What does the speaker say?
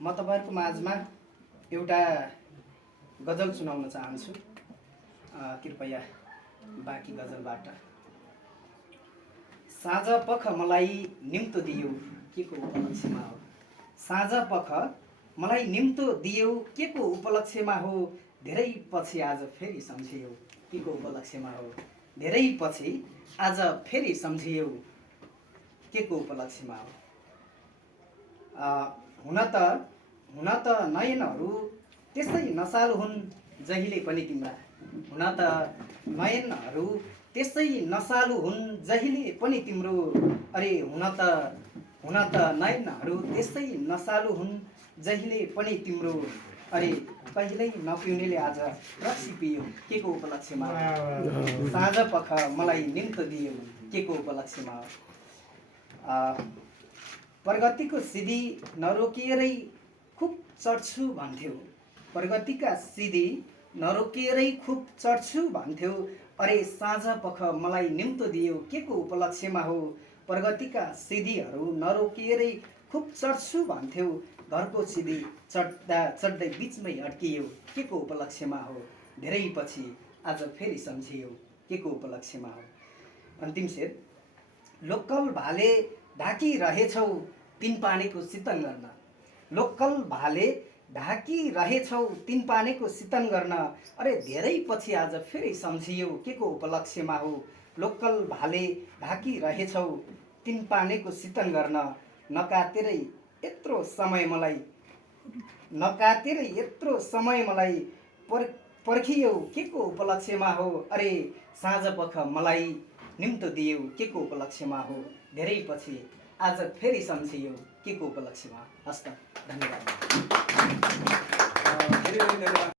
म तपाईहरुको माझमा एउटा गजल सुनाउन चाहन्छु। कृपया बाँकी गजलबाट। साँझ पख मलाई निम्तो दियौ के को उपलक्ष्यमा हो। साँझ पख मलाई निम्तो दियौ के को उपलक्ष्यमा हो। धेरै पछि आज फेरि सम्झियौ के को उपलक्ष्यमा हो। धेरै पछि आज फेरि सम्झियौ के को उपलक्ष्यमा हो। हुन त नयनहरू त्यस्तै नसालु हुन् जहिले पनि तिम्रा। हुन त नयनहरू त्यस्तै नसालु हुन् जहिले पनि तिम्रो। अरे हुन त नयनहरू त्यस्तै नसालु हुन् जहिले पनि तिम्रो। अरे कहिल्यै नपिउनेले आज रक्सी पियो के को उपलक्ष्यमा हो। साँझ पख मलाई निम्तो दियौ के को उपलक्ष्यमा हो। प्रगतिको सिधी नरोकिएरै खुब चढ्छु भन्थ्यौ। प्रगतिका सिधी नरोकिएरै खुब चढ्छु भन्थ्यौ। अरे साँझ पख मलाई निम्तो दियौ के को उपलक्ष्यमा हो। प्रगतिका सिधीहरू नरोकिएरै खुब चढ्छु भन्थ्यौ। घरको सिधी चढ्दै बिचमै अड्कियौ के को उपलक्ष्यमा हो। धेरै पछि आज फेरि सम्झियौ के को उपलक्ष्यमा हो। अन्तिम शेर। लोकल भाले ढाकिरहेछौ तीन पानीको शीतन गर्न। लोकल भाले ढाकिरहेछौ तीन पानीको शीतन गर्न। अरे धेरै पछि आज फेरि सम्झियौ के को उपलक्ष्यमा हो। लोकल भाले ढाकिरहेछौ तीन पानीको शीतन गर्न। नकातेरै यत्रो समय मलाई पर्खियौ के को उपलक्ष्यमा हो। अरे साँझ पख मलाई निम्तो दियौ के को उपलक्ष्यमा हो। धेरै पछि आज फेरि सम्झियौ के को उपलक्ष्यमा। हस्त धन्यवाद। धेरै धेरै धन्यवाद।